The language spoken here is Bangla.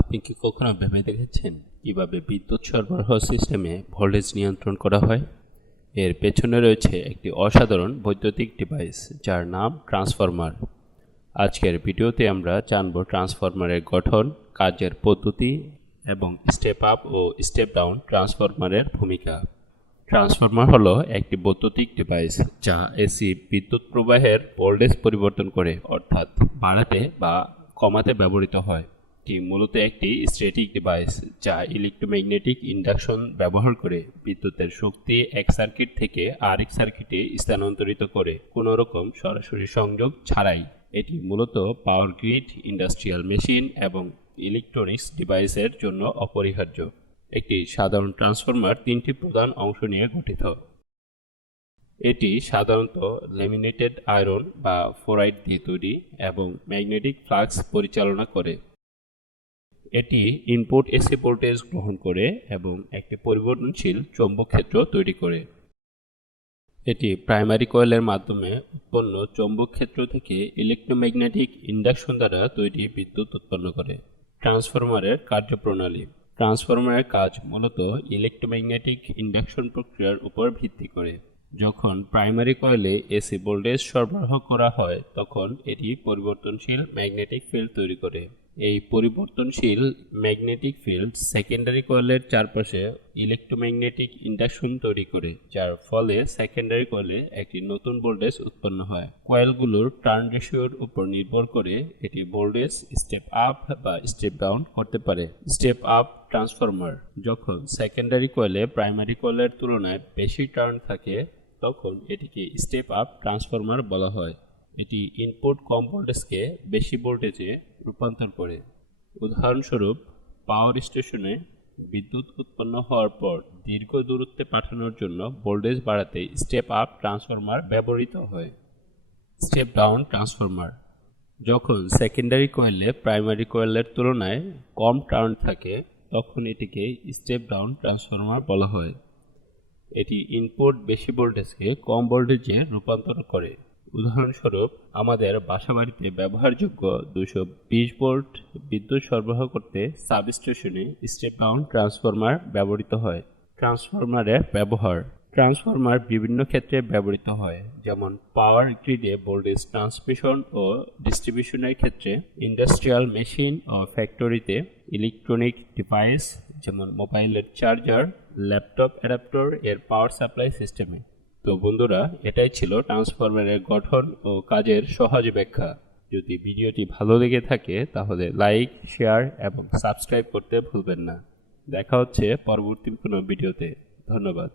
আপনি কি কখনো ভেবে দেখেছেন কীভাবে বিদ্যুৎ সরবরাহ সিস্টেমে ভোল্টেজ নিয়ন্ত্রণ করা হয়? এর পেছনে রয়েছে একটি অসাধারণ বৈদ্যুতিক ডিভাইস যার নাম ট্রান্সফরমার আজকের ভিডিওতে আমরা জানব ট্রান্সফরমারের গঠন, কাজের পদ্ধতি এবং স্টেপ আপ ও স্টেপ ডাউন ট্রান্সফরমারের ভূমিকা। ট্রান্সফরমার হলো একটি বৈদ্যুতিক ডিভাইস যা এসি বিদ্যুৎ প্রবাহের ভোল্টেজ পরিবর্তন করে, অর্থাৎ বাড়াতে বা কমাতে ব্যবহৃত হয়। এটি মূলত একটি স্ট্যাটিক ডিভাইস যা ইলেকট্রোম্যাগনেটিক ইন্ডাকশন ব্যবহার করে বিদ্যুতের শক্তি এক সার্কিট থেকে আরেক সার্কিটে স্থানান্তরিত করে কোনো রকম সরাসরি সংযোগ ছাড়াই। এটি মূলত পাওয়ার গ্রিড ইন্ডাস্ট্রিয়াল মেশিন এবং ইলেকট্রনিক্স ডিভাইসের জন্য অপরিহার্য। একটি সাধারণ ট্রান্সফরমার তিনটি প্রধান অংশ নিয়ে গঠিত। এটি সাধারণত ল্যামিনেটেড আয়রন বা ফোরাইড দিয়ে তৈরি এবং ম্যাগনেটিক ফ্লাক্স পরিচালনা করে। এটি ইনপুট এসি ভোল্টেজ গ্রহণ করে এবং একটি পরিবর্তনশীল চৌম্বক ক্ষেত্র তৈরি করে। এটি প্রাইমারি কয়েলের মাধ্যমে উৎপন্ন চৌম্বক ক্ষেত্র থেকে ইলেকট্রোম্যাগনেটিক ইন্ডাকশন দ্বারা তৈরি বিদ্যুৎ উৎপন্ন করে। ট্রান্সফরমারের কার্যপ্রণালী। ট্রান্সফরমারের কাজ মূলত ইলেকট্রোম্যাগনেটিক ইন্ডাকশন প্রক্রিয়ার উপর ভিত্তি করে। যখন প্রাইমারি কয়েলে এসি ভোল্টেজ সরবরাহ করা হয়, তখন এটি পরিবর্তনশীল ম্যাগনেটিক ফিল্ড তৈরি করে। এই পরিবর্তনশীল ম্যাগনেটিক ফিল্ড সেকেন্ডারি কয়েলের চারপাশে ইলেকট্রোম্যাগনেটিক ইন্ডাকশন তৈরি করে, যার ফলে সেকেন্ডারি কয়েলে একটি নতুন ভোল্টেজ উৎপন্ন হয়। কয়েলগুলোর টার্ন রেশিওর উপর নির্ভর করে এটি ভোল্টেজ স্টেপ আপ বা স্টেপ ডাউন করতে পারে। স্টেপ আপ ট্রান্সফরমার, যখন সেকেন্ডারি কয়েলে প্রাইমারি কয়েলের তুলনায় বেশি টার্ন থাকে, তখন এটিকে স্টেপ আপ ট্রান্সফরমার বলা হয়। এটি ইনপুট কম ভোল্টেজকে বেশি ভোল্টেজে রূপান্তর করে। উদাহরণস্বরূপ পাওয়ার স্টেশনে বিদ্যুৎ উৎপন্ন হওয়ার পর দীর্ঘ দূরত্বে পাঠানোর জন্য ভোল্টেজ বাড়াতে স্টেপ আপ ট্রান্সফরমার ব্যবহৃত হয়। স্টেপ ডাউন ট্রান্সফরমার যখন সেকেন্ডারি কয়েলে প্রাইমারি কয়েলের তুলনায় কম টার্ন থাকে, তখন এটিকে স্টেপ ডাউন ট্রান্সফরমার বলা হয়। এটি ইনপুট বেশি ভোল্টেজকে কম ভোল্টেজে রূপান্তর করে। উদাহরণস্বরূপ, আমাদের বাসাবাড়িতে ব্যবহারযোগ্য দুশো বিশ ভোল্ট বিদ্যুৎ সরবরাহ করতে সাবস্টেশনে স্টেপ ডাউন ট্রান্সফরমার ব্যবহৃত হয়। ট্রান্সফরমারের ব্যবহার। ট্রান্সফরমার বিভিন্ন ক্ষেত্রে ব্যবহৃত হয়, যেমন পাওয়ার গ্রিডে ভোল্টেজ ট্রান্সমিশন ও ডিস্ট্রিবিউশনের ক্ষেত্রে ইন্ডাস্ট্রিয়াল মেশিন ও ফ্যাক্টরিতে ইলেকট্রনিক ডিভাইস, যেমন মোবাইলের চার্জার, ল্যাপটপ অ্যাডাপ্টর, এর পাওয়ার সাপ্লাই সিস্টেমে। তো বন্ধুরা, এটাই ছিল ট্রান্সফরমারের গঠন ও কাজের সহজ ব্যাখ্যা। যদি ভিডিওটি ভালো লেগে থাকে, তাহলে লাইক শেয়ার এবং সাবস্ক্রাইব করতে ভুলবেন না। দেখা হচ্ছে পরবর্তী কোনো ভিডিওতে। ধন্যবাদ।